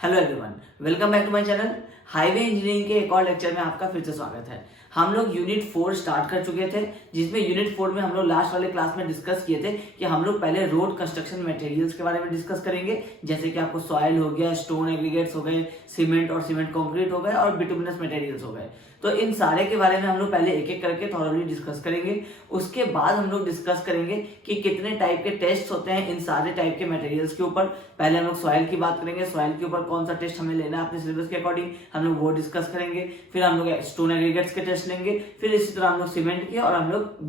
Hello everyone, welcome back to my channel. Highway engineering के एक और लेक्चर में आपका फिर से स्वागत है। हम लोग यूनिट 4 स्टार्ट कर चुके थे, जिसमें यूनिट 4 में हम लोग लास्ट वाले क्लास में डिस्कस किए थे कि हम लोग पहले रोड कंस्ट्रक्शन मटेरियल्स के बारे में डिस्कस करेंगे, जैसे कि आपको सॉइल हो गया, स्टोन एग्रीगेट्स हो गए, सीमेंट और सीमेंट कंक्रीट हो गए और बिटुमिनस मटेरियल्स हो गए। तो इन सारे के बारे में हम लोग पहले एक एक करके थॉरली डिस्कस करेंगे। उसके बाद हम लोग डिस्कस करेंगे कि कितने टाइप के टेस्ट होते हैं इन सारे टाइप के मटेरियल्स के ऊपर। पहले हम लोग सॉइल की बात करेंगे, सॉइल के ऊपर कौन सा टेस्ट हमें लेना है अपने सिलेबस के अकॉर्डिंग, हम लोग वो डिस्कस करेंगे। फिर हम लोग स्टोन एग्रीगेट्स के टेस्ट लेंगे, फिर इसी तरह हम लोग सीमेंट के और हम लोग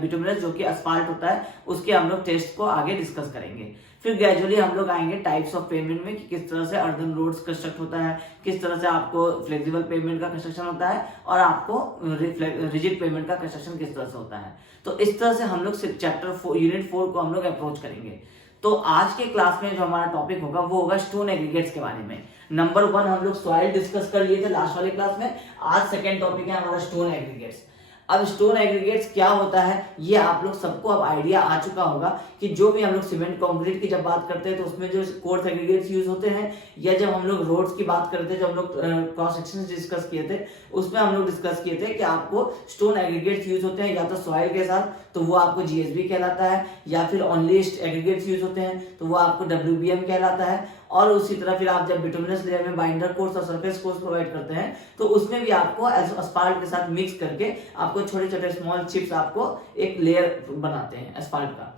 बिटुमिनस जो कि असफाल्ट होता है उसके हम लोग टेस्ट को आगे डिस्कस करेंगे। फिर ग्रेजुअली हम लोग आएंगे टाइप्स ऑफ पेमेंट में कि किस तरह से अर्दन रोड्स कंस्ट्रक्ट होता है, किस तरह से आपको फ्लेक्सिबल पेमेंट का कंस्ट्रक्शन होता है और आपको रिजिड पेमेंट का कंस्ट्रक्शन किस तरह से होता है। तो इस तरह से हम लोग चैप्टर 4 यूनिट 4 को हम लोग अप्रोच करेंगे। तो आज के क्लास में जो हमारा टॉपिक होगा वो होगा स्टोन एग्रीगेट्स के बारे में। नंबर 1 हम लोग सॉइल डिस्कस कर लिए थे लास्ट वाले क्लास में। आज सेकेंड टॉपिक है हमारा स्टोन एग्रीगेट्स। अब स्टोन एग्रीगेट्स क्या होता है ये आप लोग सबको अब आइडिया आ चुका होगा कि जो भी हम लोग सीमेंट कंक्रीट की जब बात करते हैं तो उसमें जो कोर्स एग्रीगेट्स यूज होते हैं, या जब हम लोग रोड्स की बात करते हैं, जब हम लोग क्रॉस सेक्शन डिस्कस किए थे उसमें हम लोग डिस्कस किए थे कि आपको स्टोन एग्रीगेट्स यूज होते हैं या तो सॉइल के साथ तो वो आपको जीएसबी कहलाता है, या फिर ओनली एग्रीगेट्स यूज होते हैं तो वो आपको डब्ल्यूबीएम कहलाता है। और उसी तरह फिर आप जब बिटुमिनस लेयर में बाइंडर कोर्स और सरफेस कोर्स प्रोवाइड करते हैं तो उसमें भी आपको एस्फाल्ट के साथ मिक्स करके आपको छोटे छोटे स्मॉल चिप्स आपको एक लेयर बनाते हैं एस्फाल्ट का।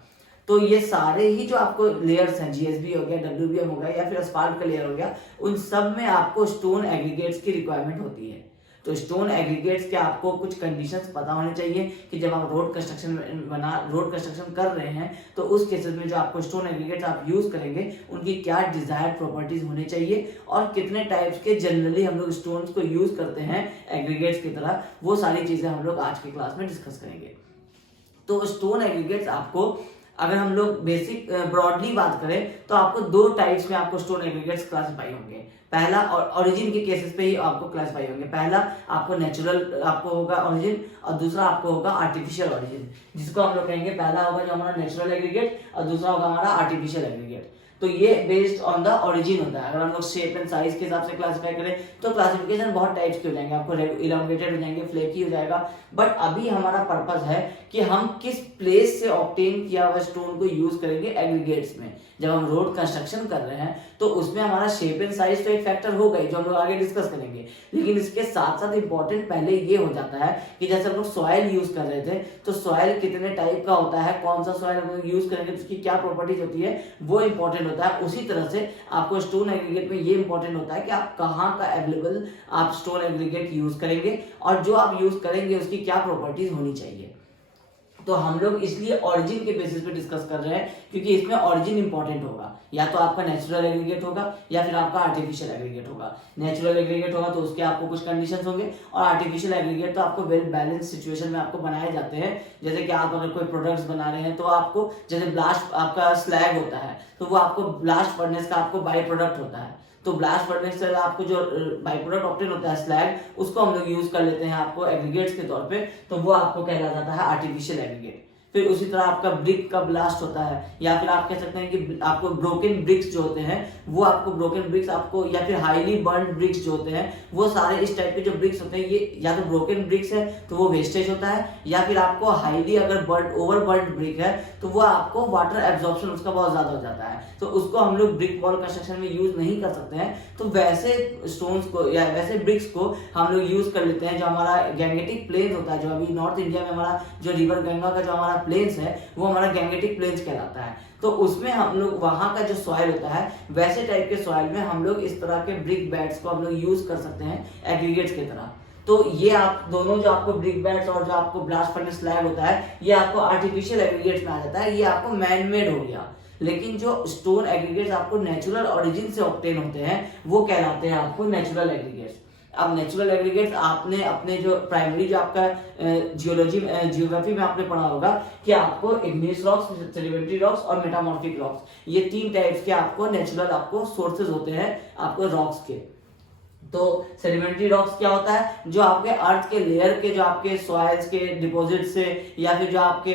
तो ये सारे ही जो आपको लेयर्स हैं, जीएसबी हो गया, डब्ल्यूबीएम हो गया या फिर एस्फाल्ट का लेयर हो गया, उन सब में आपको स्टोन एग्रीगेट्स की रिक्वायरमेंट होती है। तो स्टोन एग्रीगेट्स के आपको कुछ कंडीशंस पता होने चाहिए कि जब आप रोड कंस्ट्रक्शन कर रहे हैं तो उस केसेस में जो आपको स्टोन एग्रीगेट्स आप यूज करेंगे उनकी क्या डिजायर्ड प्रॉपर्टीज होनी चाहिए और कितने टाइप्स के जनरली हम लोग स्टोन्स को यूज करते हैं एग्रीगेट्स की तरह, वो सारी चीजें हम लोग आज के क्लास में डिस्कस करेंगे। तो स्टोन एग्रीगेट्स आपको, अगर हम लोग बेसिक ब्रॉडली बात करें तो आपको दो टाइप्स में आपको स्टोन एग्रीगेट्स क्लासिफाई होंगे। पहला और ओरिजिन के केसेस पे ही आपको क्लासिफाई होंगे। पहला आपको नेचुरल आपको होगा ओरिजिन और दूसरा आपको होगा आर्टिफिशियल ओरिजिन, जिसको हम लोग कहेंगे पहला होगा जो हमारा नेचुरल एग्रीगेट और दूसरा होगा हमारा आर्टिफिशियल एग्रीगेट। तो ये बेस्ड ऑन द ओरिजिन होता है। अगर हम लोग शेप एंड साइज के हिसाब से क्लासिफाई करें तो क्लासिफिकेशन बहुत टाइप्स के हो जाएंगे, आपको इलांगेटेड हो जाएंगे, फ्लेकी हो जाएगा। बट अभी हमारा पर्पस है कि हम किस प्लेस से ऑब्टेन किया हुआ स्टोन को यूज करेंगे एग्रीगेट्स में। जब हम रोड कंस्ट्रक्शन कर रहे हैं तो उसमें हमारा शेप एंड साइज तो एक फैक्टर होगा ही, जो हम लोग आगे डिस्कस करेंगे, लेकिन इसके साथ साथ इंपॉर्टेंट पहले ये हो जाता है कि जैसे हम लोग सॉइल यूज कर रहे थे तो सॉइल कितने टाइप का होता है, कौन सा सॉइल हम लोग यूज करेंगे तो उसकी क्या प्रॉपर्टीज होती है, वो इंपॉर्टेंट होता है। उसी तरह से आपको स्टोन एग्रीगेट में ये इंपॉर्टेंट होता है कि आप कहाँ का अवेलेबल आप स्टोन एग्रीगेट यूज करेंगे और जो आप यूज करेंगे उसकी क्या प्रॉपर्टीज होनी चाहिए। तो हम लोग इसलिए ओरिजिन के बेसिस पे डिस्कस कर रहे हैं क्योंकि इसमें ओरिजिन इंपॉर्टेंट होगा, या तो आपका नेचुरल एग्रीगेट होगा या फिर आपका आर्टिफिशियल एग्रीगेट होगा। नेचुरल एग्रीगेट होगा तो उसके आपको कुछ कंडीशंस होंगे और आर्टिफिशियल एग्रीगेट तो आपको वेल बैलेंस सिचुएशन में आपको बनाए जाते हैं। जैसे कि आप अगर कोई प्रोडक्ट्स बना रहे हैं तो आपको जैसे ब्लास्ट आपका स्लैग होता है तो वो आपको ब्लास्ट फर्नेस का आपको बाई प्रोडक्ट होता है। तो ब्लास्ट फर्नेस से आपको जो बाई प्रोडक्ट ऑब्टेन होता है स्लैग, उसको हम लोग यूज कर लेते हैं आपको एग्रीगेट्स के तौर पे, तो वो आपको कहला जाता है आर्टिफिशियल एग्रीगेट। फिर उसी तरह आपका ब्रिक का ब्लास्ट होता है, या फिर आप कह सकते हैं कि आपको ब्रोकन ब्रिक्स जो होते हैं वो आपको ब्रोकन ब्रिक्स आपको, या फिर हाईली बर्न ब्रिक्स जो होते हैं वो सारे इस टाइप के जो ब्रिक्स होते हैं, ये या तो ब्रोकन ब्रिक्स है तो वो वेस्टेज होता है, या फिर आपको हाईली अगर बर्न ओवर बर्न ब्रिक है तो वो आपको वाटर एब्जॉर्प्शन उसका बहुत ज्यादा हो जाता है, तो उसको हम लोग ब्रिक वॉल कंस्ट्रक्शन में यूज नहीं कर सकते हैं। तो वैसे स्टोन्स को या वैसे ब्रिक्स को हम लोग यूज कर लेते हैं। जो हमारा गैंगेटिक प्लेन होता है, जो अभी नॉर्थ इंडिया में हमारा जो रिवर गंगा का जो हमारा प्लेन्स है वो हमारा गैंगेटिक प्लेन्स कहलाता है। तो उसमें हम लोग वहां का जो सॉइल होता है वैसे टाइप के सॉइल में हम लोग इस तरह के ब्रिक बेड्स को हम लोग यूज कर सकते हैं एग्रीगेट्स की तरह। तो ये आप दोनों जो आपको ब्रिक बेड्स और जो आपको ब्लास्ट फर्नेस स्लैग होता है ये आपको आर्टिफिशियल एग्रीगेट्स में आ जाता है, ये आपको मैन मेड हो गया। लेकिन जो स्टोन एग्रीगेट्स आपको नेचुरल ओरिजिन से ऑब्टेन होते हैं वो कहलाते हैं आपको नेचुरल एग्रीगेट्स। अब नेचुरल एग्रीगेट्स आपने अपने जो प्राइमरी जो आपका जियोग्राफी में आपने पढ़ा होगा कि आपको इग्नियस रॉक्स, सेडिमेंट्री रॉक्स और मेटामॉर्फिक रॉक्स, ये 3 टाइप्स के आपको नेचुरल आपको सोर्सेज होते हैं आपको रॉक्स के। तो सेडिमेंट्री रॉक्स क्या होता है, जो आपके अर्थ के लेयर के जो आपके सॉइल्स के डिपॉजिट से या फिर जो आपके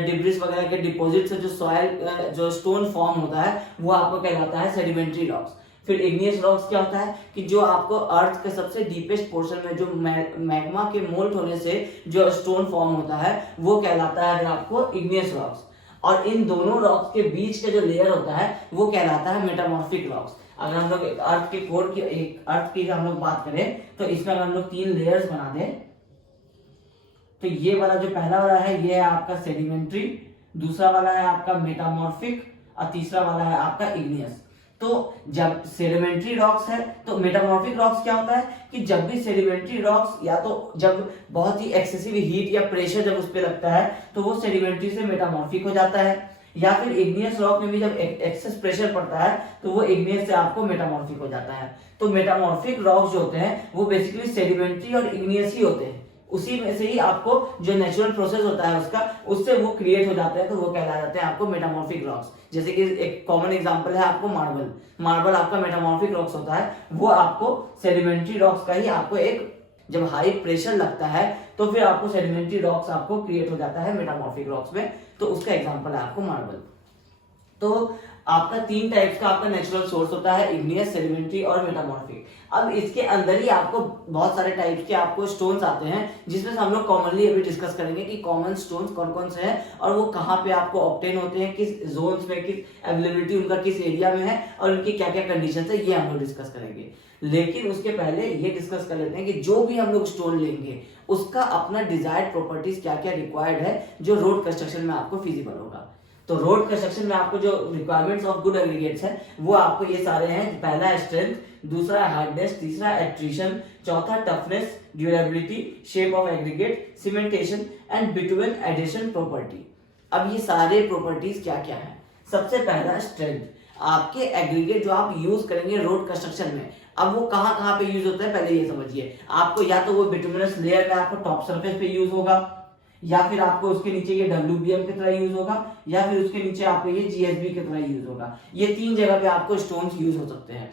डिब्रिस वगैरह के डिपॉजिट से जो सॉइल जो स्टोन फॉर्म होता है वो आपको कहलाता है सेडिमेंट्री रॉक्स। फिर इग्नियस रॉक्स क्या होता है कि जो आपको अर्थ के सबसे डीपेस्ट पोर्शन में जो मैग्मा के मोल्ट होने से जो स्टोन फॉर्म होता है वो कहलाता है अगर आपको इग्नियस रॉक्स। और इन दोनों रॉक्स के बीच का जो लेयर होता है वो कहलाता है मेटामॉर्फिक रॉक्स। अगर हम लोग अर्थ के कोर की अर्थ की हम लोग बात करें तो इसमें अगर हम लोग 3 लेयर्स बना दें तो ये वाला जो पहला वाला है ये है आपका सेडिमेंट्री, दूसरा वाला है आपका मेटामॉर्फिक और तीसरा वाला है आपका इग्नियस। तो जब सेडिमेंट्री रॉक्स है तो मेटामॉर्फिक रॉक्स क्या होता है कि जब भी सेडिमेंट्री रॉक्स या तो जब बहुत ही एक्सेसिव हीट या प्रेशर जब उस पर लगता है तो वो सेडिमेंट्री से मेटामॉर्फिक हो जाता है, या फिर इग्नियस रॉक में भी जब एक्सेस प्रेशर पड़ता है तो वो इग्नियस से आपको मेटामॉर्फिक हो जाता है। तो मेटामॉर्फिक रॉक्स जो होते हैं वो बेसिकली सेडिमेंट्री और इग्नियस ही होते हैं, उसी में से ही आपको जो नेचुरल प्रोसेस होता है उसका उससे वो क्रिएट हो जाते हैं, तो वो कहला जाते हैं आपको मेटामॉर्फिक रॉक्स। जैसे कि एक कॉमन एग्जांपल है आपको मार्बल आपका मेटामॉर्फिक रॉक्स होता है, वो आपको सेडिमेंट्री रॉक्स का ही आपको एक जब हाई प्रेशर लगता है तो फिर आपको सेडिमेंट्री रॉक्स आपको क्रिएट हो जाता है मेटामॉर्फिक रॉक्स में, तो उसका एग्जांपल है आपको मार्बल। तो आपका 3 टाइप्स का आपका नेचुरल सोर्स होता है, इग्नियस, सेडिमेंट्री और मेटामॉर्फिक। अब इसके अंदर ही आपको बहुत सारे टाइप्स के आपको स्टोन्स आते हैं जिसमें से हम लोग कॉमनली अभी डिस्कस करेंगे कि कॉमन स्टोन्स कौन कौन से हैं और वो कहाँ पे आपको ऑब्टेन होते हैं, किस जोन्स में, किस अवेलेबिलिटी उनका किस एरिया में है और उनकी क्या क्या कंडीशन है, ये हम लोग डिस्कस करेंगे। लेकिन उसके पहले ये डिस्कस कर लेते हैं कि जो भी हम लोग स्टोन लेंगे उसका अपना डिजायर्ड प्रॉपर्टीज क्या क्या रिक्वायर्ड है जो रोड कंस्ट्रक्शन में आपको फिजिबल होगा। तो रोड कंस्ट्रक्शन में आपको जो रिक्वायरमेंट्स ऑफ गुड एग्रीगेट्स है वो आपको ये सारे हैं। पहला है स्ट्रेंथ, दूसरा है हार्डनेस, तीसरा एट्रिशन, चौथा toughness, durability, shape of aggregate, cementation and bitumen adhesion property. अब ये सारे प्रॉपर्टीज क्या क्या है? सबसे पहला स्ट्रेंथ, आपके एग्रीगेट जो आप यूज करेंगे रोड कंस्ट्रक्शन में, अब वो कहाँ कहाँ पे यूज होता है पहले ये समझिए। आपको या तो वो बिटुमिनस लेयर में आपको टॉप सरफेस पे यूज होगा, या फिर आपको उसके नीचे ये WBM की तरह यूज होगा, या फिर उसके नीचे आपको ये GSB की तरह यूज होगा। ये 3 जगह पे आपको स्टोन्स यूज हो सकते हैं।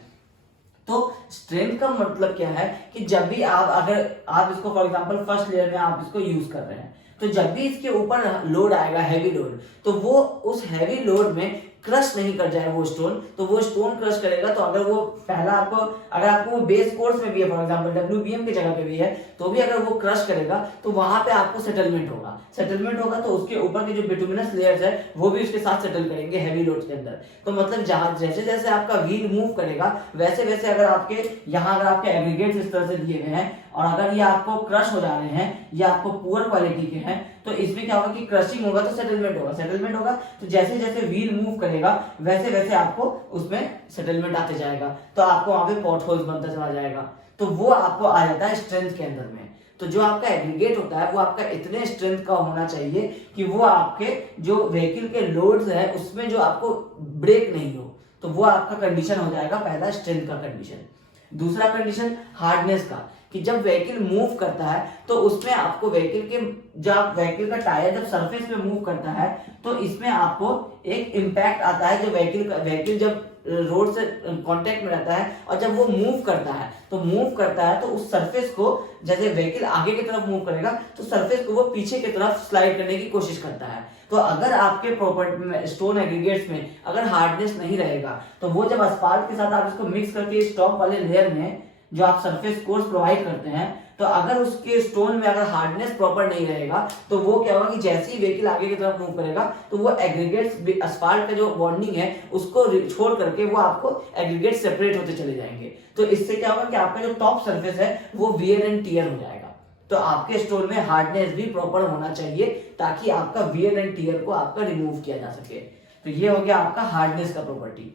तो स्ट्रेंथ का मतलब क्या है कि जब भी अगर आप इसको फॉर एग्जांपल फर्स्ट लेयर में आप इसको यूज कर रहे हैं तो जब भी इसके ऊपर लोड आएगा हैवी लोड, तो वो उस हैवी लोड में क्रश नहीं कर जाए वो स्टोन, तो वो स्टोन क्रश करेगा। तो अगर वो पहला अगर आपको वो बेस कोर्स में भी है फॉर एग्जांपल WBM की जगह पे भी है तो भी अगर वो क्रश करेगा तो वहां पे आपको सेटलमेंट होगा तो उसके ऊपर के जो बिटुमिनस लेयर्स है वो भी उसके साथ सेटल करेंगे हैवी लोड के अंदर। तो मतलब जैसे जैसे आपका व्हील मूव करेगा वैसे वैसे अगर आपके एग्रीगेट्स इस तरह से दिए गए हैं और अगर ये आपको क्रश हो जा रहे हैं, ये आपको पुअर क्वालिटी के हैं, तो इसमें क्या होगा कि क्रशिंग होगा तो सेटलमेंट होगा। तो जैसे जैसे व्हील मूव करेगा वैसे वैसे आपको उसमें सेटलमेंट आते जाएगा, तो आपको वहां पे पॉट होल्स बनता चला जाएगा। तो वो आपको आ जाता है स्ट्रेंथ के अंदर में। तो जो आपका एग्रीगेट होता है वो आपका इतने स्ट्रेंथ का होना चाहिए कि वो आपके जो व्हीकल के लोड्स है उसमें जो आपको ब्रेक नहीं हो, तो वो आपका कंडीशन हो जाएगा पहला स्ट्रेंथ का कंडीशन। दूसरा कंडीशन हार्डनेस का, कि जब व्हीकल मूव करता है तो उसमें आपको व्हीकल का टायर जब सरफेस पे मूव करता है तो इसमें आपको एक इम्पैक्ट आता है। जो व्हीकल जब रोड से कांटेक्ट में रहता है और जब वो मूव करता है तो उस सरफेस को, जैसे व्हीकल आगे की तरफ मूव करेगा तो सरफेस को वो पीछे की तरफ स्लाइड करने की कोशिश करता है। तो अगर आपके प्रॉपर्टी स्टोन एग्रीगेट्स में अगर हार्डनेस नहीं रहेगा तो वो जब अस्फाल्ट के साथ आप इसको मिक्स करके इस टॉप वाले लेयर में जो आप सरफेस कोर्स प्रोवाइड करते हैं, तो अगर उसके स्टोन में अगर हार्डनेस प्रॉपर नहीं रहेगा तो वो क्या होगा कि जैसे ही व्हीकल आगे की तरफ मूव करेगा तो वो एग्रीगेट्स अस्फाल्ट का जो बॉन्डिंग है उसको छोड़ करके वो आपको एग्रीगेट सेपरेट होते चले जाएंगे। तो इससे क्या होगा कि आपका जो टॉप सरफेस है वो वियर एंड टियर हो जाएगा। तो आपके स्टोन में हार्डनेस भी प्रॉपर होना चाहिए ताकि आपका वियर एंड टियर को आपका रिमूव किया जा सके। तो ये हो गया आपका हार्डनेस का प्रॉपर्टी।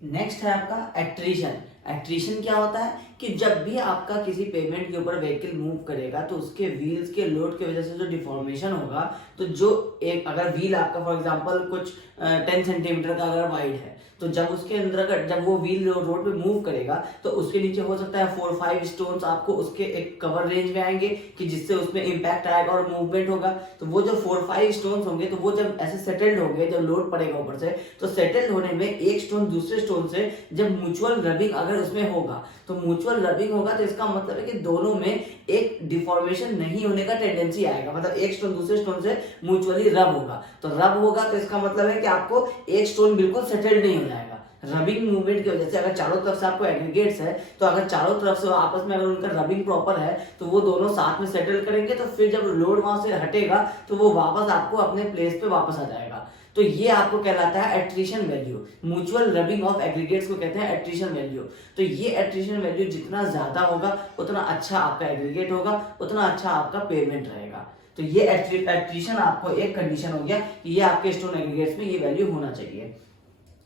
नेक्स्ट है आपका एट्रिशन। एट्रिशन क्या होता है कि जब भी आपका किसी पेमेंट के ऊपर व्हीकल मूव करेगा तो उसके व्हील्स के लोड की वजह से जो डिफॉर्मेशन होगा, तो जो एक अगर व्हील आपका फॉर एग्जांपल कुछ 10 सेंटीमीटर का अगर वाइड है तो जब उसके अंदर अगर जब वो व्हील रोड पे मूव करेगा तो उसके नीचे हो सकता है 4-5 स्टोन्स आपको उसके एक कवर रेंज में आएंगे कि जिससे उसमें इम्पैक्ट आएगा और मूवमेंट होगा। तो वो जो 4-5 स्टोन्स होंगे तो वो जब ऐसे सेटल्ड होंगे, जब लोड पड़ेगा ऊपर से, तो सेटल्ड होने में एक स्टोन दूसरे स्टोन से जब म्यूचुअल रबिंग अगर उसमें होगा तो म्यूचुअल रबिंग होगा तो इसका मतलब है कि दोनों में एक डिफॉर्मेशन नहीं होने का टेंडेंसी आएगा। मतलब एक स्टोन दूसरे स्टोन से म्यूचुअली रब होगा, तो रब होगा तो इसका मतलब है कि आपको एक स्टोन बिल्कुल सेटल्ड नहीं हो जाएगा। रबिंग मूवमेंट की वजह से अगर चारों तरफ से आपको एग्रीगेट्स है, तो अगर चारों तरफ से आपस में अगर उनका रबिंग प्रॉपर है तो वो दोनों साथ में सेटल करेंगे, तो फिर जब लोड वहां से हटेगा तो वो वापस आपको अपने प्लेस पे वापस आ जाएगा। तो ये आपको कहलाता है attrition value. Mutual rubbing of aggregates को कहते हैं एट्रिशन वैल्यू। तो ये एट्रिशन वैल्यू जितना ज्यादा होगा उतना अच्छा आपका एग्रीगेट होगा, उतना अच्छा आपका पेमेंट रहेगा। तो ये एट्रिशन आपको एक कंडीशन हो गया कि ये आपके स्टोन एग्रीगेट्स में ये वैल्यू होना चाहिए।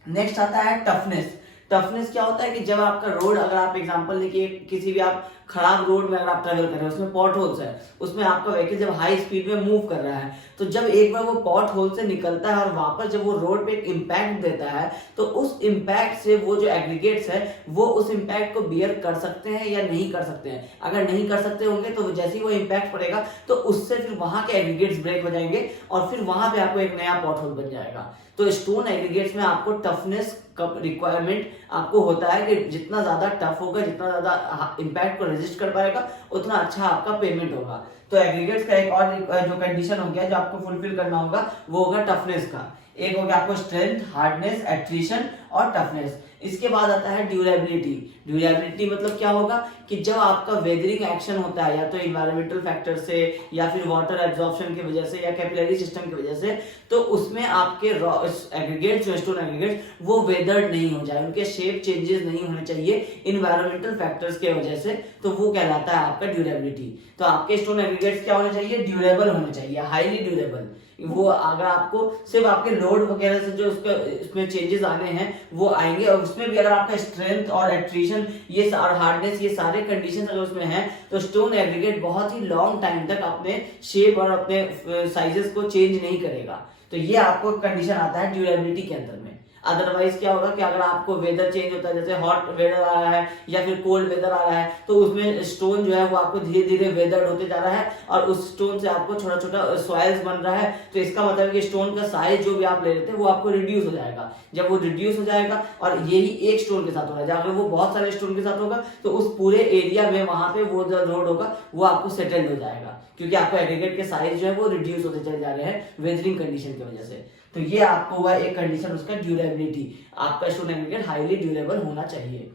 नेक्स्ट आता है टफनेस। टफनेस क्या होता है कि जब आपका रोड, अगर आप एग्जांपल लेके किसी भी आप खराब रोड में अगर आप ट्रेवल कर रहे हैं, उसमें पॉट होल्स है, उसमें आपका व्हीकल जब हाई स्पीड में मूव कर रहा है, तो जब एक बार वो पॉट होल से निकलता है और वापस जब वो रोड पे एक इम्पैक्ट देता है, तो उस इम्पैक्ट से वो जो एग्रीगेट्स है वो उस इम्पैक्ट को बियर कर सकते हैं या नहीं कर सकते हैं। अगर नहीं कर सकते होंगे तो जैसे ही वो इम्पैक्ट पड़ेगा तो उससे फिर वहां के एग्रीगेट्स ब्रेक हो जाएंगे और फिर वहां पे आपको एक नया पॉट होल बन जाएगा। तो स्टोन एग्रीगेट्स में आपको टफनेस का रिक्वायरमेंट आपको होता है कि जितना ज्यादा टफ होगा, जितना ज्यादा इम्पैक्ट को रेजिस्ट कर पाएगा, उतना अच्छा आपका पेमेंट होगा। तो एग्रीगेट्स का एक और जो कंडीशन हो गया जो आपको फुलफिल करना होगा वो होगा टफनेस का। एक हो गया आपको स्ट्रेंथ, हार्डनेस, एट्रिशन और टफनेस। इसके बाद आता है ड्यूरेबिलिटी। ड्यूरेबिलिटी मतलब क्या होगा कि जब आपका वेदरिंग एक्शन होता है या तो इन्वायरमेंटल फैक्टर से या फिर वाटर एब्जॉर्प्शन की वजह से या कैपिलरी सिस्टम की वजह से, तो उसमें आपके एग्रीगेट्स जो स्टोन एग्रीगेट्स वो वेदर्ड नहीं हो जाए, उनके शेप चेंजेस नहीं होने चाहिए इन्वायरमेंटल फैक्टर्स के वजह से, तो वो कहलाता है आपका ड्यूरेबिलिटी। तो आपके स्टोन एग्रीगेट्स क्या होने चाहिए? ड्यूरेबल होने चाहिए, हाईली ड्यूरेबल। वो अगर आपको सिर्फ आपके लोड वगैरह से जो उसमें चेंजेस आने हैं वो आएंगे, और उसमें भी अगर आपका स्ट्रेंथ और एट्रिशन ये और हार्डनेस ये सारे कंडीशन अगर उसमें हैं, तो स्टोन एग्रीगेट बहुत ही लॉन्ग टाइम तक अपने शेप और अपने साइजेस को चेंज नहीं करेगा। तो ये आपको कंडीशन आता है ड्यूरेबिलिटी के अंदर में। अदरवाइज क्या होगा कि अगर आपको वेदर चेंज होता है, जैसे हॉट वेदर आ रहा है या फिर कोल्ड वेदर आ रहा है, तो उसमें स्टोन जो है वो आपको धीरे धीरे वेदर्ड होते जा रहा है और उस स्टोन से आपको छोटा छोटा सॉइल्स बन रहा है। तो इसका मतलब है कि स्टोन का साइज जो भी आप ले रहे थे वो आपको रिड्यूस हो जाएगा। जब वो रिड्यूस हो जाएगा, और यही एक स्टोन के साथ हो रहा है, अगर वो बहुत सारे स्टोन के साथ होगा तो उस पूरे एरिया में वहां पे वो जो रोड होगा वो आपको सेटल्ड हो जाएगा, क्योंकि आपको एग्रीगेट के साइज जो है वो रिड्यूस होते चले जा रहे हैं वेदरिंग कंडीशन की वजह से। तो ये आपको हुआ एक कंडीशन उसका ड्यूरेबिलिटी, आपका स्टोन एग्रीगेट हाईली ड्यूरेबल होना चाहिए।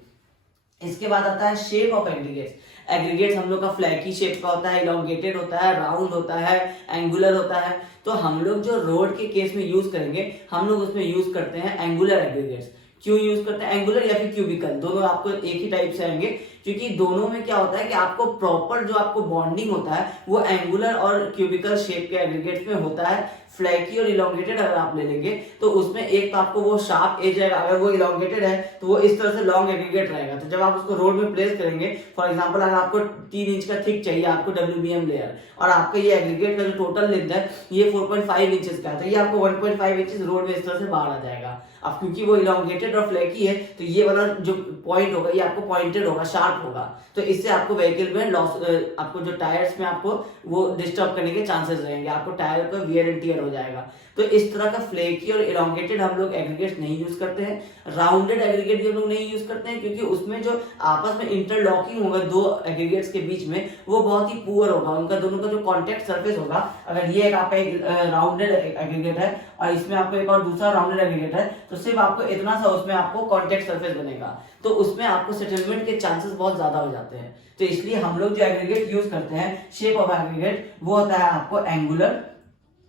इसके बाद आता है शेप ऑफ एग्रीगेट्स। एग्रीगेट्स हम लोग का फ्लैकी शेप का होता है, इलोंगेटेड होता है, राउंड होता है, एंगुलर होता है। तो हम लोग जो रोड के केस में यूज करेंगे, हम लोग उसमें यूज करते हैं एंगुलर एग्रीगेट्स। क्यों यूज करते हैं एंगुलर या फिर क्यूबिकल? दोनों आपको एक ही टाइप से आएंगे, क्योंकि दोनों में क्या होता है कि आपको प्रॉपर जो आपको बॉन्डिंग होता है वो एंगुलर और क्यूबिकल शेप के एग्रीगेट्स में होता है। फ्लैकी और इलोंगेटेड अगर आप ले लेंगे तो उसमें एक तो आपको वो शार्प एज रहेगा, अगर वो इलोंगेटेड है तो वो इस तरह से लॉन्ग एग्रीगेट रहेगा। तो जब आप उसको रोड में प्लेस करेंगे, फॉर एग्जांपल अगर आपको 3 इंच का थिक चाहिए आपको WBM लेयर, और आपका ये एग्रीगेट का जो टोटल लेंथ है ये 4.5 इंचेस का है, तो ये आपको 1.5 इंचेस रोड में इस तरह से बाहर आ जाएगा। अब क्योंकि वो इलोंगेटेड और फ्लैकी है तो ये वाला जो पॉइंट होगा ये आपको पॉइंटेड होगा, शार्प होगा, तो इससे आपको व्हीकल में लॉस, आपको जो टायर्स में आपको वो डिस्टर्ब करने के चांसेस रहेंगे, आपको टायर का वियर एंड टियर हो जाएगा। तो इस तरह का फ्लेकी और इलोंगेटेड हम लोग एग्रीगेट्स नहीं यूज करते हैं। राउंडेड एग्रीगेट भी हम लोग नहीं यूज करते हैं, क्योंकि उसमें जो आपस में इंटरलॉकिंग होगा दो एग्रीगेट्स के बीच में वो बहुत ही पुअर होगा, उनका दोनों का जो कॉन्टेक्ट सरफेस होगा, अगर ये एक आपका एक राउंडेड एग्रीगेट है और इसमें आपको एक और दूसरा राउंडेड एग्रीगेट है, तो सिर्फ आपको इतना सा उसमें आपको कॉन्टेक्ट सरफेस बनेगा, तो उसमें आपको सेटलमेंट के चांसेस बहुत ज्यादा हो जाते हैं। तो इसलिए हम लोग जो एग्रीगेट यूज करते हैं शेप ऑफ एग्रीगेट वो होता है आपको एंगुलर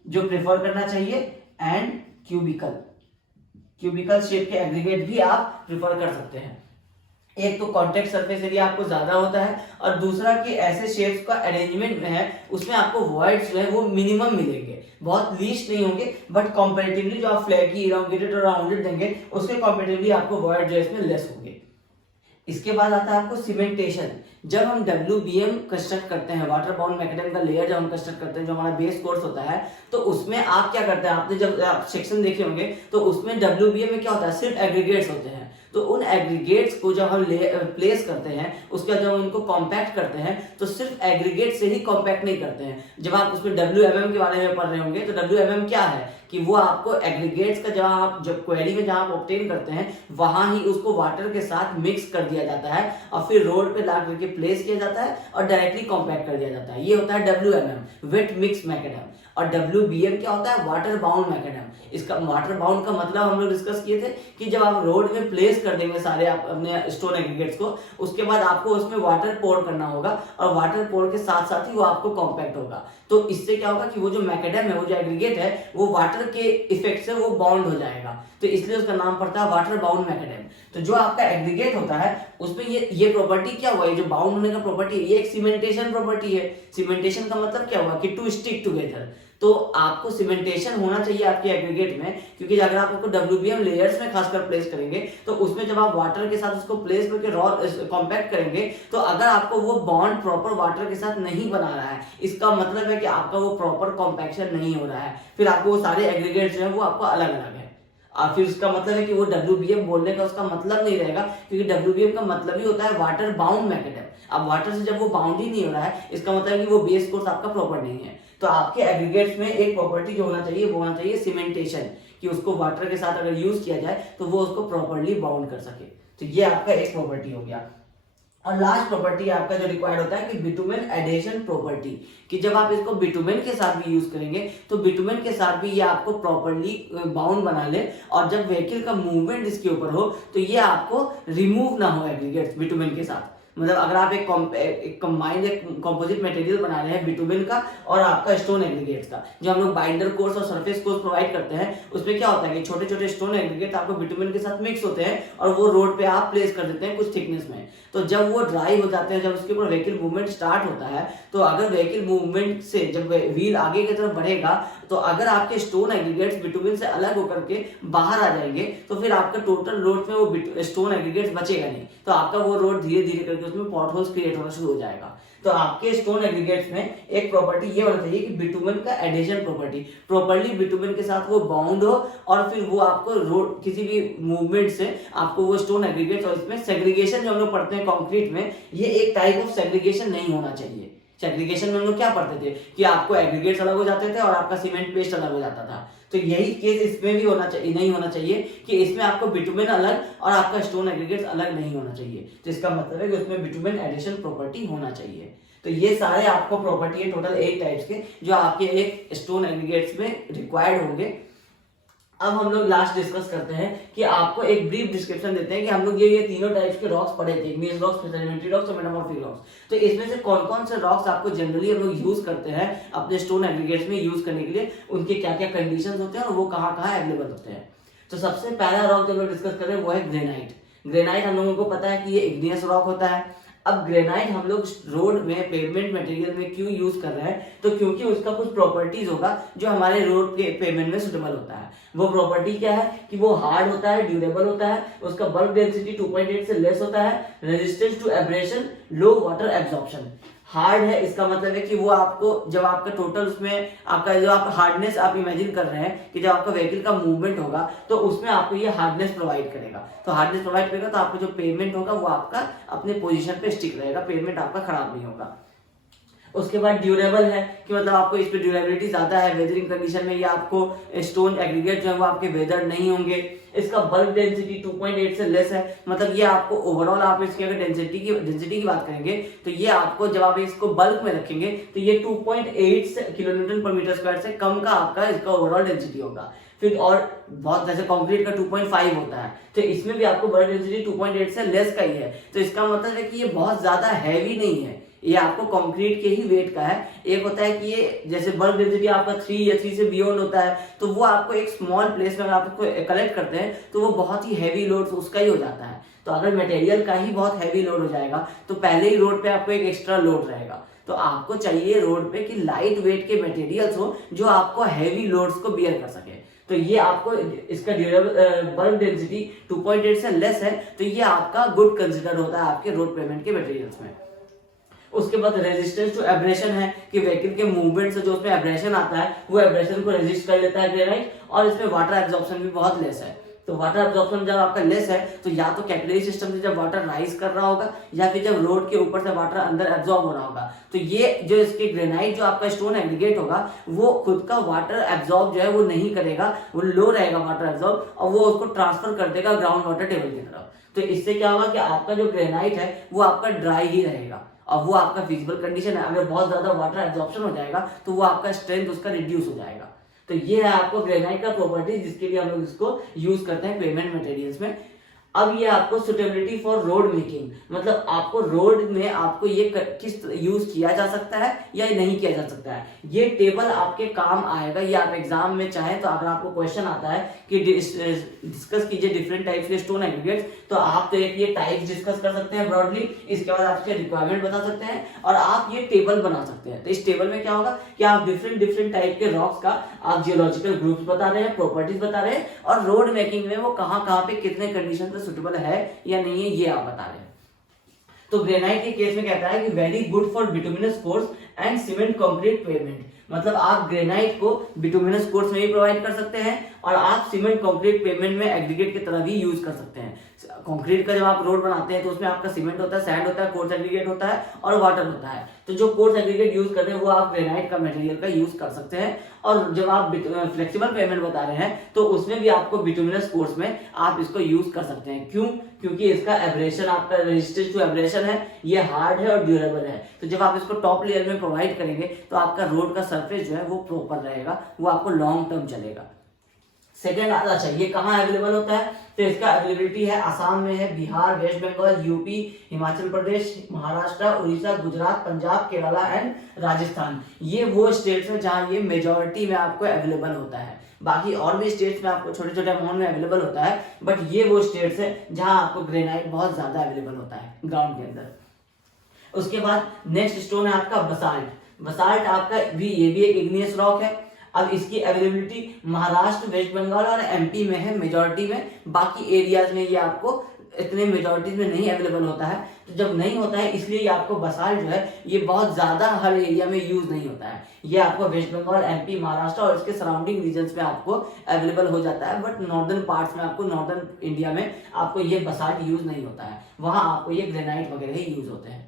जो प्रेफर करना चाहिए, एंड क्यूबिकल शेप के एग्रीगेट भी आप प्रेफर कर सकते हैं। एक तो कॉन्टेक्ट सरफेस एरिया आपको ज्यादा होता है, और दूसरा कि ऐसे शेप्स का अरेंजमेंट में है उसमें आपको वॉइड्स जो है वो मिनिमम मिलेंगे, बहुत लीस्ट नहीं होंगे, बट कंपैरेटिवली जो आप फ्लैकी, इलोंगेटेड और राउंडेड देंगे उसके कंपैरेटिवली आपको वॉइड जो है इसमें लेस होंगे। इसके बाद आता है आपको सीमेंटेशन। जब हम WBM कंस्ट्रक्ट करते हैं, वाटर बाउंड मैकेनिज्म का लेयर जब हम कंस्ट्रक्ट करते हैं, जो हमारा बेस कोर्स होता है, तो उसमें आप क्या करते हैं, आपने जब आप सेक्शन देखे होंगे तो उसमें WBM में क्या होता है, सिर्फ एग्रीगेट्स होते हैं। तो उन एग्रीगेट्स को जब हम प्लेस करते हैं, उसके बाद जब हम उनको कॉम्पैक्ट करते हैं तो सिर्फ एग्रीगेट से ही कॉम्पैक्ट नहीं करते हैं। जब आप उसमें WMM के बारे में पढ़ रहे होंगे तो WMM क्या है कि वो आपको एग्रीगेट्स का जब क्वेरी में जहां आप ऑब्टेन करते हैं वहां ही उसको वाटर के साथ मिक्स कर दिया जाता है और फिर रोड पे ला करके प्लेस किया जाता है और डायरेक्टली कॉम्पैक्ट कर दिया जाता है। ये होता है WMM, वेट मिक्स मैकेनिज्म। और WBM क्या होता है, वाटर बाउंड मैकेडम। इसका वाटर बाउंड का मतलब हम लोग डिस्कस किए थे कि जब आप रोड में प्लेस कर देंगे सारे आप अपने स्टोन एग्रीगेट्स को, उसके बाद आपको उसमें वाटर पोर करना होगा और वाटर पोर के साथ साथ ही वो आपको कॉम्पैक्ट होगा। तो इससे क्या होगा कि वो जो मैकेडम है, वो जो एग्रीगेट है, वो वाटर के इफेक्ट से वो बाउंड हो जाएगा, तो इसलिए उसका नाम पड़ता है वाटर बाउंड मैकेडम। तो जो आपका एग्रीगेट होता है उसमें ये प्रॉपर्टी क्या हुआ, ये जो बाउंड होने का प्रॉपर्टी, ये एक सीमेंटेशन प्रॉपर्टी है। सीमेंटेशन का मतलब क्या हुआ कि टू स्टिक टुगेदर। तो आपको सीमेंटेशन होना चाहिए आपके एग्रीगेट में, क्योंकि अगर आप उसको WBM लेयर्स में खासकर प्लेस करेंगे तो उसमें जब आप वाटर के साथ उसको प्लेस करके रॉ कॉम्पैक्ट करेंगे, तो अगर आपको वो बॉन्ड प्रॉपर वाटर के साथ नहीं बना रहा है, इसका मतलब है कि आपका वो प्रॉपर कॉम्पैक्शन नहीं हो रहा है, फिर आपको वो सारे एग्रीगेट जो है वो आपको अलग अलग है। और फिर उसका मतलब है कि वो WBM बोलने का उसका मतलब नहीं रहेगा, क्योंकि WBM का मतलब ही होता है वाटर बाउंड मैकेडम। अब वाटर से जब वो बाउंड ही नहीं हो रहा है, इसका मतलब है कि वो बेस कोर्स आपका प्रॉपर नहीं है। तो आपके एग्रीगेट्स में एक प्रॉपर्टी जो होना चाहिए वो होना चाहिए सीमेंटेशन, कि उसको वाटर के साथ अगर यूज किया जाए तो वो उसको प्रॉपरली बाउंड कर सके। तो ये आपका एक प्रॉपर्टी हो गया। और लास्ट प्रॉपर्टी आपका जो रिक्वायर्ड होता है कि बिटुमेन एडेशन प्रॉपर्टी, कि जब आप इसको बिटुमेन के साथ भी यूज करेंगे तो बिटुमेन के साथ भी ये आपको प्रॉपरली बाउंड बना ले, और जब व्हीकल का मूवमेंट इसके ऊपर हो तो ये आपको रिमूव ना हो एग्रीगेट्स बिटुमेन के साथ। मतलब अगर आप एक कंबाइंड एक कंपोजिट मटेरियल बना रहे हैं बिटुमेन का और आपका स्टोन एग्रीगेट्स का, जो हम लोग बाइंडर कोर्स और सरफेस कोर्स प्रोवाइड करते हैं, उसमें क्या होता है कि छोटे छोटे स्टोन एग्रीगेट आपको बिटुमेन के साथ मिक्स होते हैं और वो रोड पे आप प्लेस कर देते हैं कुछ थिकनेस में। तो जब वो ड्राई हो जाते हैं, जब उसके ऊपर व्हीकल मूवमेंट स्टार्ट होता है, तो अगर व्हीकल मूवमेंट से जब व्हील आगे की तरफ बढ़ेगा, तो अगर आपके स्टोन एग्रीगेट्स बिटुमेन से अलग होकर के बाहर आ जाएंगे, तो फिर आपका टोटल रोड में वो स्टोन एग्रीगेट्स बचेगा नहीं, तो आपका वो रोड धीरे धीरे करके उसमें पॉट होल्स क्रिएट होना शुरू हो जाएगा। तो आपके स्टोन एग्रीगेट्स में एक प्रॉपर्टी ये होना चाहिए कि बिटुमेन का एडिशन प्रॉपर्टी, प्रॉपर्ली बिटुमेन के साथ वो बाउंड हो, और फिर वो आपको रोड किसी भी मूवमेंट से आपको वो स्टोन एग्रीगेट्स, और इसमें सेग्रीगेशन जो हम लोग पढ़ते हैं कंक्रीट में, ये एक टाइप ऑफ सेग्रीगेशन नहीं होना चाहिए। सेग्रीगेशन में हम लोग क्या पढ़ते थे कि आपको एग्रीगेट्स अलग हो जाते थे और आपका सीमेंट पेस्ट अलग हो जाता था। तो यही केस इसमें भी होना चाहिए, नहीं होना चाहिए कि इसमें आपको बिटुमेन अलग और आपका स्टोन एग्रीगेट्स अलग नहीं होना चाहिए। तो इसका मतलब है कि उसमें बिटुमेन एडिशन प्रॉपर्टी होना चाहिए। तो ये सारे आपको प्रॉपर्टी है टोटल 8 टाइप्स के, जो आपके एक स्टोन एग्रीगेट्स में रिक्वायर्ड होंगे। अब हम लोग लास्ट डिस्कस करते हैं कि आपको एक ब्रीफ डिस्क्रिप्शन देते हैं कि हम लोग ये तीनों टाइप्स के रॉक्स पढ़े थे, इग्नियस रॉक्स, सेडिमेंट्री रॉक्स और मेटामॉर्फिक रॉक्स। तो इसमें से कौन कौन से रॉक्स आपको जनरली हम लोग यूज करते हैं अपने स्टोन एग्रीगेट्स में यूज करने के लिए, उनके क्या क्या कंडीशंस होते हैं और वो कहाँ कहाँ अवेलेबल होते हैं। तो सबसे पहला रॉक जो हम लोग डिस्कस कर रहे हैं वो है ग्रेनाइट। ग्रेनाइट हम लोगों को पता है कि ये इग्नियस रॉक होता है। अब ग्रेनाइट हम लोग रोड में पेवमेंट मटेरियल में क्यों यूज कर रहे हैं, तो क्योंकि उसका कुछ प्रॉपर्टीज होगा जो हमारे रोड के पेवमेंट में सुटेबल होता है। वो प्रॉपर्टी क्या है कि वो हार्ड होता है, ड्यूरेबल होता है, उसका बल्क डेंसिटी 2.8 से लेस होता है, resistance to abrasion, low water absorption. Hard है इसका मतलब है कि वो आपको जब आपका टोटल उसमें आपका जो आप हार्डनेस आप इमेजिन कर रहे हैं कि जब आपका व्हीकल का मूवमेंट होगा तो उसमें आपको ये हार्डनेस प्रोवाइड करेगा। तो हार्डनेस प्रोवाइड करेगा तो आपका जो पेवमेंट होगा वो आपका अपने पोजीशन पे स्टिक रहेगा, पेवमेंट आपका खराब नहीं होगा। उसके बाद ड्यूरेबल है कि मतलब आपको इस पे ड्यूरेबिलिटी ज्यादा है, वेदरिंग कंडीशन में ये आपको स्टोन एग्रीगेट जो है वो आपके वेदर नहीं होंगे। इसका बल्क डेंसिटी 2.8 से लेस है, मतलब ये आपको ओवरऑल आप इसकी अगर डेंसिटी की बात करेंगे तो ये आपको जब आप इसको बल्क में रखेंगे तो ये 2.8 किलोन्यूटन पर मीटर स्क्वायर से कम का आपका इसका ओवरऑल डेंसिटी होगा। फिर और बहुत जैसे कंक्रीट का 2.5 होता है, तो इसमें भी आपको बल्क डेंसिटी 2.8 से लेस का ही है। तो इसका मतलब है कि ये बहुत ज्यादा हैवी नहीं है, ये आपको कंक्रीट के ही वेट का है। एक होता है कि ये जैसे बल्क डेंसिटी आपका 3 या 3 से बियॉन्ड होता है, तो वो आपको एक स्मॉल प्लेस में अगर आप उसको कलेक्ट करते हैं तो वो बहुत ही हैवी लोड उसका ही हो जाता है। तो अगर मटेरियल का ही बहुत हैवी लोड हो जाएगा तो पहले ही रोड पे आपको एक एक्स्ट्रा लोड रहेगा। तो आपको चाहिए रोड पे कि लाइट वेट के मटेरियल्स हो जो आपको हैवी लोड्स को बियर कर सके। तो ये आपको इसका ड्यूरेबल बल्क डेंसिटी 2.8 से लेस है, तो ये आपका गुड कंसिडर होता है आपके रोड पेमेंट के मटेरियल्स में। उसके बाद रेजिस्टेंस टू एब्रेशन है कि व्हीकल के मूवमेंट से जो उसमें एब्रेशन आता है वो एब्रेशन को रेजिस्ट कर लेता है ग्रेनाइट, और इसमें वाटर एब्जॉर्प्शन भी बहुत लेस है। तो वाटर एब्जॉर्प्शन जब आपका लेस है तो या तो कैपिलरी सिस्टम से जब वाटर राइज कर रहा होगा या फिर जब रोड के ऊपर से वाटर अंदर एब्जॉर्ब हो रहा होगा। तो ये जो इसके ग्रेनाइट जो आपका स्टोन एग्रीगेट होगा वो खुद का वाटर एब्जॉर्ब जो है वो नहीं करेगा, वो लो रहेगा वाटर एब्जॉर्ब, और वो उसको ट्रांसफर कर देगा ग्राउंड वाटर टेबल की तरफ। तो इससे क्या होगा कि आपका जो ग्रेनाइट है वो आपका ड्राई ही रहेगा और वो आपका फिजिबल कंडीशन है। अगर बहुत ज्यादा वाटर एब्जॉर्प्शन हो जाएगा तो वो आपका स्ट्रेंथ उसका रिड्यूस हो जाएगा। तो ये है आपको ग्रेनाइट का प्रॉपर्टी जिसके लिए हम लोग इसको यूज करते हैं पेमेंट मटेरियल्स में। अब ये आपको सुटेबिलिटी फॉर रोड मेकिंग, मतलब आपको रोड में आपको ये किस यूज किया जा सकता है या नहीं किया जा सकता है, ये टेबल आपके काम आएगा। ये आप एग्जाम में चाहें तो अगर आपको क्वेश्चन आता है कि डिस्कस कीजिए डिफरेंट टाइप्स के स्टोन एग्रीगेट्स, तो आप तो एक ये टाइप्स डिस्कस कर सकते हैं ब्रॉडली, इसके बाद आप इसके रिक्वायरमेंट बता सकते हैं और आप ये टेबल बना सकते हैं। तो इस टेबल में क्या होगा कि आप डिफरेंट टाइप के रॉक्स का आप जियोलॉजिकल ग्रुप्स बता रहे हैं, प्रॉपर्टीज बता रहे हैं और रोड मेकिंग में वो कहाँ पे कितने कंडीशन पे सुटेबल है या नहीं है ये आप बता रहे हैं। तो ग्रेनाइट के केस में कहता है कि very good for bituminous course and cement concrete pavement, मतलब आप ग्रेनाइट को बिटुमिनस कोर्स में भी प्रोवाइड कर सकते हैं और आप सीमेंट कंक्रीट पेवमेंट में एग्रीगेट की तरह भी यूज कर सकते हैं। कंक्रीट का जब आप रोड बनाते हैं तो उसमें आपका सीमेंट होता है, सैंड होता है, कोर्स एग्रीगेट होता है और वाटर होता है। तो जो कोर्स एग्रीगेट यूज करते हैं वो आप ग्रेनाइट का मटेरियल का यूज कर सकते हैं। और जब आप फ्लेक्सिबल पेवमेंट बता रहे हैं तो उसमें भी आपको बिटुमिनस कोर्स में आप इसको यूज कर सकते हैं। क्यों? क्योंकि इसका एब्रेशन, आपका रेजिस्टेंस टू एब्रेशन है, ये हार्ड है और ड्यूरेबल है। तो जब आप इसको टॉप लेयर में प्रोवाइड करेंगे तो आपका रोड का सरफेस जो है वो प्रॉपर रहेगा, वो आपको लॉन्ग टर्म चलेगा। सेकेंड, अच्छा ये कहाँ अवेलेबल होता है? तो इसका अवेलेबिलिटी है आसाम में है, Bihar, West Bengal, UP, Himachal Pradesh, Maharashtra, Orissa, Gujarat, Punjab, Kerala and Rajasthan. ये वो स्टेट्स है जहाँ ये मेजोरिटी में आपको अवेलेबल होता है। बाकी और भी स्टेट्स में आपको छोटे छोटे अमाउंट में अवेलेबल होता है, बट ये वो स्टेट्स है जहाँ आपको ग्रेनाइट बहुत ज्यादा अवेलेबल होता है ग्राउंड के अंदर। उसके बाद नेक्स्ट स्टोन है आपका बसाल्ट। बसाल्ट आपका भी ये भी एक इग्नियस रॉक है। अब इसकी अवेलेबिलिटी महाराष्ट्र, वेस्ट बंगाल और एमपी में है मेजॉरिटी में, बाकी एरियाज में ये आपको इतने मेजॉरिटीज में नहीं अवेलेबल होता है। तो जब नहीं होता है इसलिए ये आपको बसाल्ट जो है ये बहुत ज्यादा हर एरिया में यूज नहीं होता है। ये आपको वेस्ट बंगाल, एमपी, महाराष्ट्र और इसके सराउंडिंग रीजन्स में आपको अवेलेबल हो जाता है, बट नॉर्दर्न पार्ट्स में आपको, नॉर्दर्न इंडिया में आपको ये बसाल्ट यूज नहीं होता है, वहां आपको ये ग्रेनाइट वगैरह ही यूज होते हैं।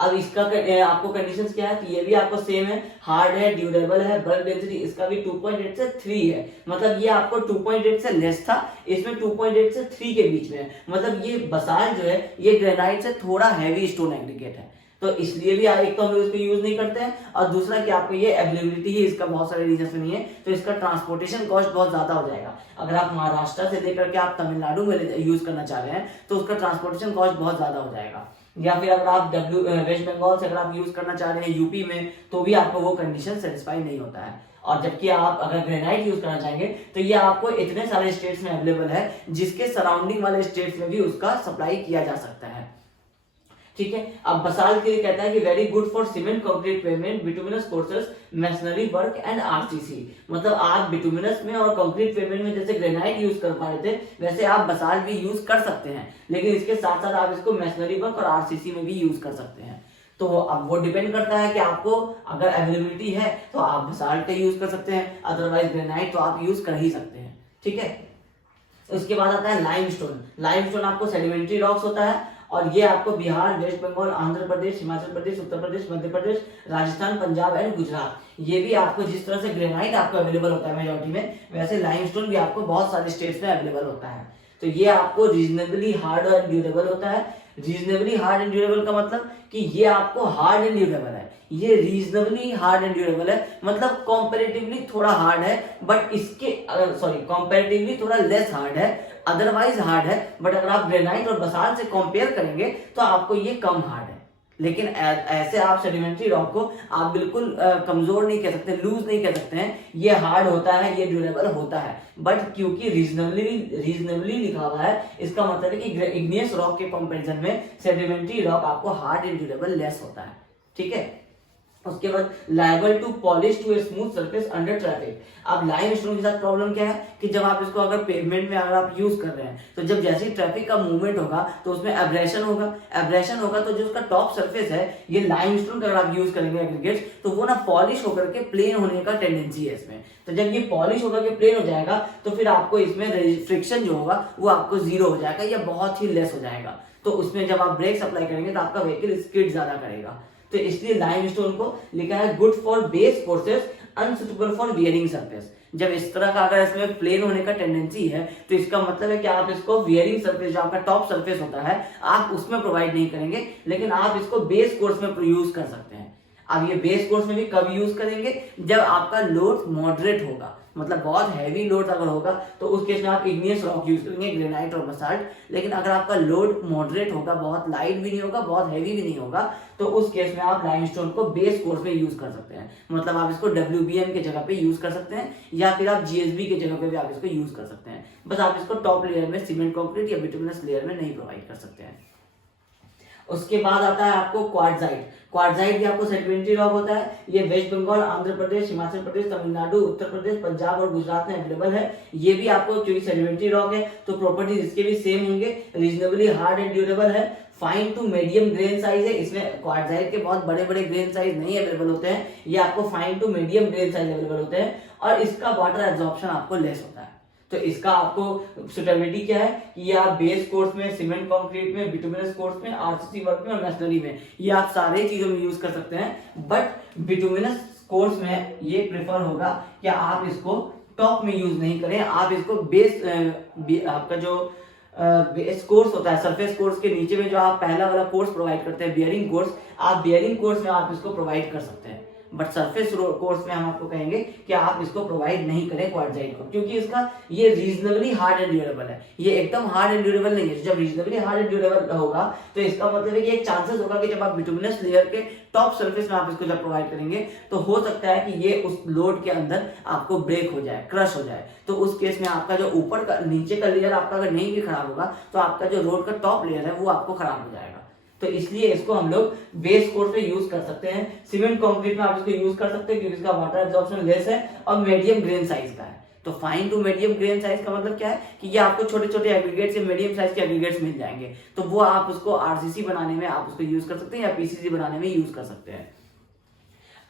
अब इसका आपको कंडीशंस क्या है कि ये भी आपको सेम है, हार्ड है, ड्यूरेबल है, बल्क डेंसिटी इसका भी 2.8 से 3 है, मतलब ये आपको 2.8 से लेस था, इसमें 2.8 से 3 के बीच में है। मतलब ये बसाल्ट जो है ये ग्रेनाइट से थोड़ा हैवी स्टोन एग्रीगेट है, तो इसलिए भी एक तो हम लोग इसको यूज नहीं करते हैं और दूसरा कि आपको ये अवेलेबिलिटी ही इसका बहुत सारे रीजन से नहीं है, तो इसका ट्रांसपोर्टेशन कॉस्ट बहुत ज्यादा हो जाएगा। अगर आप महाराष्ट्र से लेकर के आप तमिलनाडु में यूज करना चाह रहे हैं तो उसका ट्रांसपोर्टेशन कॉस्ट बहुत ज्यादा हो जाएगा। या फिर अगर आप वेस्ट बंगाल से अगर आप यूज करना चाह रहे हैं यूपी में, तो भी आपको वो कंडीशन सेटिस्फाई नहीं होता है। और जबकि आप अगर ग्रेनाइट यूज करना चाहेंगे तो ये आपको इतने सारे स्टेट्स में अवेलेबल है जिसके सराउंडिंग वाले स्टेट्स में भी उसका सप्लाई किया जा सकता है। ठीक है, अब बसाल्ट के लिए कहता है कि very good for cement concrete pavement, bituminous courses, masonry work and RCC. मतलब आप बिटुमिनस में और कंक्रीट पेवमेंट में जैसे ग्रेनाइट यूज कर पा रहे थे वैसे आप बसाल्ट भी यूज कर सकते हैं, लेकिन इसके साथ साथ आप इसको मैसनरी वर्क और आरसीसी में भी यूज कर सकते हैं। तो अब वो डिपेंड करता है कि आपको अगर अवेलेबिलिटी है तो आप बसाल्ट का यूज कर सकते हैं, अदरवाइज ग्रेनाइट तो आप यूज कर ही सकते हैं। ठीक है, उसके बाद आता है लाइमस्टोन। लाइमस्टोन आपको सेडिमेंट्री रॉक्स होता है और ये आपको बिहार, वेस्ट बंगाल, आंध्र प्रदेश, हिमाचल प्रदेश, उत्तर प्रदेश, मध्य प्रदेश, राजस्थान, पंजाब एंड गुजरात, ये भी आपको जिस तरह से ग्रेनाइट आपको अवेलेबल होता है मेजॉरिटी में, वैसे लाइमस्टोन भी आपको बहुत सारे स्टेट्स में अवेलेबल होता है। तो ये आपको रीजनेबली हार्ड और ड्यूरेबल होता है। रीजनेबली हार्ड एंड ड्यूरेबल का मतलब कि ये आपको हार्ड एंड ड्यूरेबल है, ये रीजनेबली हार्ड एंड ड्यूरेबल है, मतलब कंपैरेटिवली थोड़ा हार्ड है, बट इसके कंपैरेटिवली थोड़ा लेस हार्ड है, अदरवाइज हार्ड है। बट अगर आप ग्रेनाइट और बसाल्ट से कंपेयर करेंगे तो आपको ये कम हार्ड है। लेकिन ऐसे आप सेडिमेंट्री रॉक को आप बिल्कुल कमजोर नहीं कह सकते, लूज नहीं कह सकते हैं, ये हार्ड होता है, ये ड्यूरेबल होता है, बट क्योंकि रीजनेबली लिखा हुआ है इसका मतलब है कि इग्नियस रॉक के कंपैरिजन में सेडिमेंट्री रॉक आपको हार्ड एंड ड्यूरेबल लेस होता है। ठीक है, उसके बाद liable to polish to a smooth surface under traffic. अब लाइमस्टोन के साथ प्रॉब्लम क्या है कि जब आप इसको अगर पेवमेंट में अगर आप यूज कर रहे हैं तो जब जैसे ही ट्रैफिक का मूवमेंट होगा तो उसमें एब्रेशन होगा तो जो उसका टॉप सरफेस है ये लाइमस्टोन का अगर आप यूज करेंगे एग्रीगेट्स तो वो ना पॉलिश होकर के प्लेन होने का टेंडेंसी है इसमें। तो जब ये पॉलिश होकर के प्लेन हो जाएगा तो फिर आपको इसमें फ्रिक्शन जो होगा वो आपको जीरो हो जाएगा या बहुत ही लेस हो जाएगा। तो उसमें जब आप ब्रेक्स अप्लाई करेंगे तो आपका व्हीकल स्किड ज्यादा करेगा। तो इसलिए लाइमस्टोन को लिखा है good for base courses unsuitable for wearing surface. जब इस तरह का अगर इसमें प्लेन होने का टेंडेंसी है तो इसका मतलब है कि आप इसको वियरिंग सरफेस, जो आपका टॉप सरफेस होता है, आप उसमें प्रोवाइड नहीं करेंगे, लेकिन आप इसको बेस कोर्स में यूज कर सकते हैं। अब ये बेस कोर्स में भी कब यूज करेंगे, जब आपका लोड मॉडरेट होगा, मतलब बहुत हैवी लोड अगर होगा तो उस केस में आप इग्नियस रॉक यूज करेंगे, ग्रेनाइट और बसाल्ट। लेकिन अगर आपका लोड मॉडरेट होगा, बहुत लाइट भी नहीं होगा, बहुत हैवी भी नहीं होगा, तो उस केस में आप लाइमस्टोन को बेस कोर्स में यूज कर सकते हैं। मतलब आप इसको WBM के जगह पे यूज कर सकते हैं, या फिर आप GSB के जगह पे भी आप इसको यूज कर सकते हैं। बस आप इसको टॉप लेयर में सीमेंट कंक्रीट या बिटुमिनस लेयर में नहीं प्रोवाइड कर सकते हैं। उसके बाद आता है आपको क्वार्टजाइट। क्वार्टजाइट भी आपको सेडिमेंट्री रॉक होता है। ये वेस्ट बंगाल, आंध्र प्रदेश, हिमाचल प्रदेश, तमिलनाडु, उत्तर प्रदेश, पंजाब और गुजरात में अवेलेबल है। ये भी आपको, क्योंकि सेडिमेंट्री रॉक है तो प्रॉपर्टीज इसके भी सेम होंगे। रीजनेबली हार्ड एंड ड्यूरेबल है, fine to medium grain size है। इसमें क्वार्टजाइट के बहुत बड़े बड़े ग्रेन साइज नहीं अवेलेबल होते हैं, ये आपको fine to medium grain size available होते हैं, और इसका वाटर एब्जॉर्प्शन आपको लेस होता है। तो इसका आपको सुटेबिलिटी क्या है कि ये आप बेस कोर्स में, सीमेंट कंक्रीट में, बिटुमिनस कोर्स में, RCC वर्क में और मैसनरी में, ये आप सारे चीजों में यूज कर सकते हैं। बट बिटुमिनस कोर्स में ये प्रेफर होगा कि आप इसको टॉप में यूज नहीं करें, आप इसको आपका जो बेस कोर्स होता है, सरफेस कोर्स के नीचे में जो आप पहला वाला कोर्स प्रोवाइड करते हैं, बियरिंग कोर्स, आप बियरिंग कोर्स में आप इसको प्रोवाइड कर सकते हैं। बट सरफेस कोर्स में हम आपको कहेंगे कि आप इसको प्रोवाइड नहीं करें क्वार्टजाइट को, क्योंकि इसका ये रीजनेबली हार्ड एंड ड्यूरेबल है। ये एकदम हार्ड एंड ड्यूरेबल नहीं है। जब रीजनेबली हार्ड एंड ड्यूरेबल होगा तो इसका मतलब है कि एक चांसेस होगा कि जब आप बिटुमिनस लेयर के टॉप सरफेस में आप इसको जब प्रोवाइड करेंगे तो हो सकता है कि ये उस लोड के अंदर आपको ब्रेक हो जाए, क्रश हो जाए। तो उस केस में आपका जो ऊपर का, नीचे का लेयर आपका अगर नहीं भी खराब होगा तो आपका जो रोड का टॉप लेयर है वो आपको खराब हो जाएगा। तो इसलिए इसको हम लोग बेस कोर्स पे यूज कर सकते हैं। सीमेंट कंक्रीट में आप इसको यूज कर सकते हैं क्योंकि इसका वाटर एब्जॉर्प्शन लेस है और मीडियम ग्रेन साइज का है। तो fine to medium grain size का मतलब क्या है कि ये आपको छोटे छोटे एग्रीगेट्स या मीडियम साइज के एग्रीगेट्स मिल जाएंगे, तो वो आप उसको RCC बनाने में आप उसको यूज कर सकते हैं या PCC बनाने में यूज कर सकते हैं।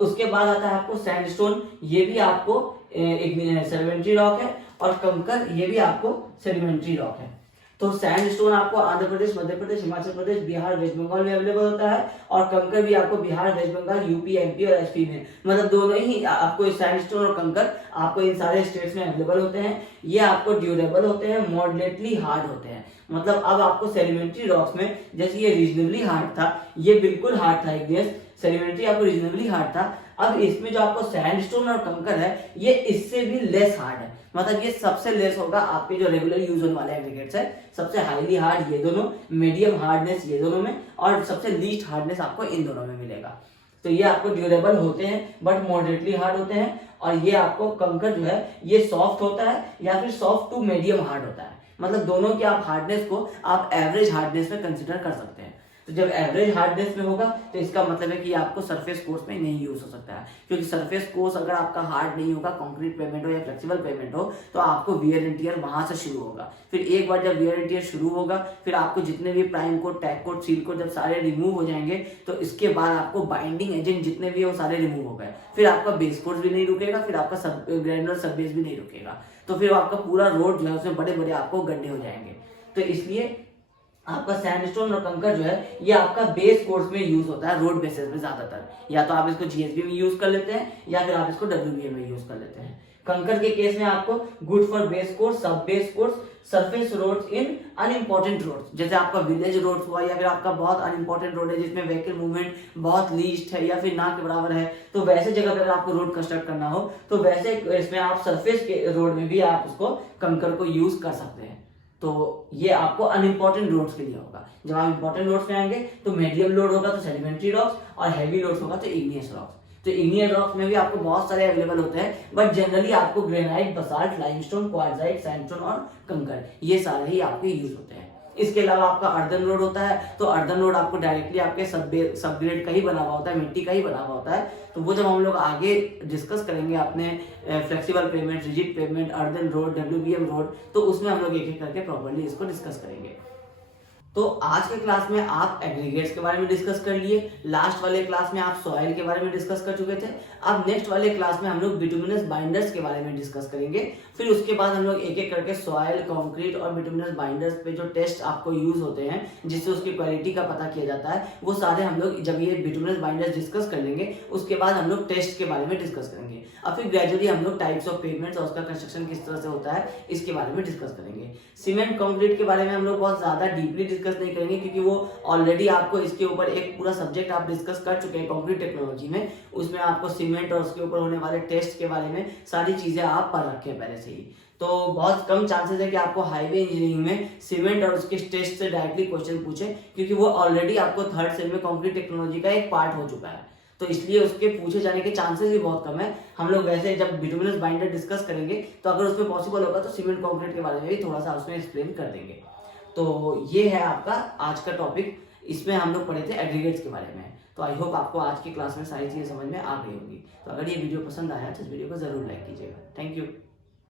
उसके बाद आता है आपको सैंडस्टोन। ये भी आपको एक सेडिमेंट्री रॉक है, और कंकर ये भी आपको सेडिमेंट्री रॉक है। तो सैंडस्टोन आपको आंध्र प्रदेश, मध्य प्रदेश, हिमाचल प्रदेश, बिहार, वेस्ट बंगाल में अवेलेबल होता है, और कंकर भी आपको Bihar, West Bengal, UP, MP और SP में, मतलब दोनों ही आपको सैंडस्टोन और कंकर आपको इन सारे स्टेट्स में अवेलेबल होते हैं। ये आपको ड्यूरेबल होते हैं, मॉडरेटली हार्ड होते हैं। मतलब अब आपको सेडिमेंट्री रॉक्स में, जैसे ये रीजनेबली हार्ड था, ये बिल्कुल हार्ड था, एक सेडिमेंट्री आपको रीजनेबली हार्ड था। अब इसमें जो आपको सैंडस्टोन और कंकर है ये इससे भी लेस हार्ड है, मतलब ये सबसे लेस होगा आपके जो रेगुलर यूज होने वाले एग्रीगेट्स है। सबसे हाईली हार्ड ये दोनों, मीडियम हार्डनेस ये दोनों में, और सबसे लीस्ट हार्डनेस आपको इन दोनों में मिलेगा। तो ये आपको ड्यूरेबल होते हैं बट मॉडरेटली हार्ड होते हैं। और ये आपको कंकर जो है ये सॉफ्ट होता है या फिर सॉफ्ट टू मीडियम हार्ड होता है, मतलब दोनों की आप हार्डनेस को आप एवरेज हार्डनेस में कंसिडर कर सकते हैं। तो जब एवरेज हार्डनेस में होगा तो इसका मतलब है कि आपको सरफेस कोर्स में नहीं यूज हो सकता है, क्योंकि सरफेस कोर्स अगर आपका हार्ड नहीं होगा, कंक्रीट पेमेंट हो या फ्लेक्सिबल पेमेंट हो, तो आपको वियर एंड टियर वहां से शुरू होगा। फिर एक बार जब वियर एंड टियर शुरू होगा, फिर आपको जितने भी prime coat, tack coat, seal coat जब सारे रिमूव हो जाएंगे तो इसके बाद आपको बाइंडिंग एजेंट जितने भी है वो सारे रिमूव हो गए। फिर आपका बेस कोर्स भी नहीं रुकेगा, फिर आपका ग्राइंडर सब बेस भी नहीं रुकेगा, तो फिर आपका पूरा रोड जो है उसमें बड़े बड़े आपको गड्ढे हो जाएंगे। तो इसलिए आपका सैंडस्टोन और कंकर जो है ये आपका बेस कोर्स में यूज होता है, रोड बेसिस में ज्यादातर। या तो आप इसको GSB में यूज कर लेते हैं या फिर आप इसको WBM में यूज कर लेते हैं। कंकर के केस में आपको good for base course, sub base course, surface roads in unimportant roads, जैसे आपका विलेज रोड्स हुआ या फिर आपका बहुत अनइम्पोर्टेंट रोड है जिसमें व्हीकल मूवमेंट बहुत लीस्ट है या फिर ना के बराबर है, तो वैसे जगह पर आपको रोड कंस्ट्रक्ट करना हो तो वैसे इसमें आप सरफेस के रोड में भी आप उसको कंकर को यूज कर सकते हैं। तो ये आपको अनइम्पोर्टेंट रोड्स के लिए होगा। जब आप इंपॉर्टेंट रोड्स में आएंगे तो मीडियम लोड होगा तो सेडिमेंट्री रॉक्स, और हैवी लोड्स होगा तो इग्नियस रॉक्स। तो इग्नियस रॉक्स में भी आपको बहुत सारे अवेलेबल होते हैं, बट जनरली आपको granite, basalt, limestone, quartzite, sandstone और कंकर ये सारे ही आपके यूज होते हैं। इसके अलावा आपका अर्दन रोड होता है, तो अर्दन रोड आपको डायरेक्टली आपके सब ग्रेड का ही बना हुआ होता है, मिट्टी का ही बना हुआ होता है। तो वो जब हम लोग आगे डिस्कस करेंगे अपने flexible pavement, rigid payment, earthen road, WBM road, तो उसमें हम लोग एक एक करके प्रॉपर्ली इसको डिस्कस करेंगे। तो आज के क्लास में आप एग्रीगेट्स के बारे में डिस्कस कर लिए, लास्ट वाले क्लास में आप सॉइल के बारे में डिस्कस कर चुके थे। अब नेक्स्ट वाले क्लास में हम लोग बिटुमिनस बाइंडर्स के बारे में डिस्कस करेंगे। फिर उसके बाद हम लोग एक एक करके सॉइल, कंक्रीट और बिटुमिनस बाइंडर्स पे जो टेस्ट आपको यूज होते हैं जिससे उसकी क्वालिटी का पता किया जाता है, वो सारे हम लोग जब ये बिटुमिनस बाइंडर्स डिस्कस कर लेंगे उसके बाद हम लोग टेस्ट के बारे में डिस्कस करेंगे। अब फिर ग्रेजुअली हम लोग टाइप्स ऑफ पेवमेंट्स और उसका कंस्ट्रक्शन किस तरह से होता है इसके बारे में डिस्कस करेंगे। सीमेंट कंक्रीट के बारे में हम लोग बहुत ज्यादा डीपली डिस्कस नहीं करेंगे क्योंकि वो ऑलरेडी आपको इसके ऊपर एक पूरा सब्जेक्ट आप डिस्कस कर चुके हैं कंक्रीट टेक्नोलॉजी में। उसमें आपको सीमेंट और उसके ऊपर होने वाले टेस्ट के बारे में सारी चीजें आप पढ़ रखे हैं पहले से ही। तो बहुत कम चांसेस है कि आपको हाईवे इंजीनियरिंग में सीमेंट और उसके टेस्ट से डायरेक्टली क्वेश्चन पूछे क्योंकि वो ऑलरेडी आपको थर्ड सेम में कंक्रीट टेक्नोलॉजी का एक पार्ट हो चुका है, तो इसलिए उसके पूछे जाने के चांसेस भी बहुत कम है। हम लोग वैसे जब बिटुमिनस बाइंडर डिस्कस करेंगे तो अगर उसमें पॉसिबल होगा तो सीमेंट कंक्रीट के बारे में भी थोड़ा सा उसमें एक्सप्लेन कर देंगे। तो ये है आपका आज का टॉपिक। इसमें हम लोग पढ़े थे एग्रीगेट्स के बारे में। तो आई होप आपको आज की क्लास में सारी चीजें समझ में आ गई होंगी। तो अगर ये वीडियो पसंद आया तो इस वीडियो को जरूर लाइक कीजिएगा। Thank you.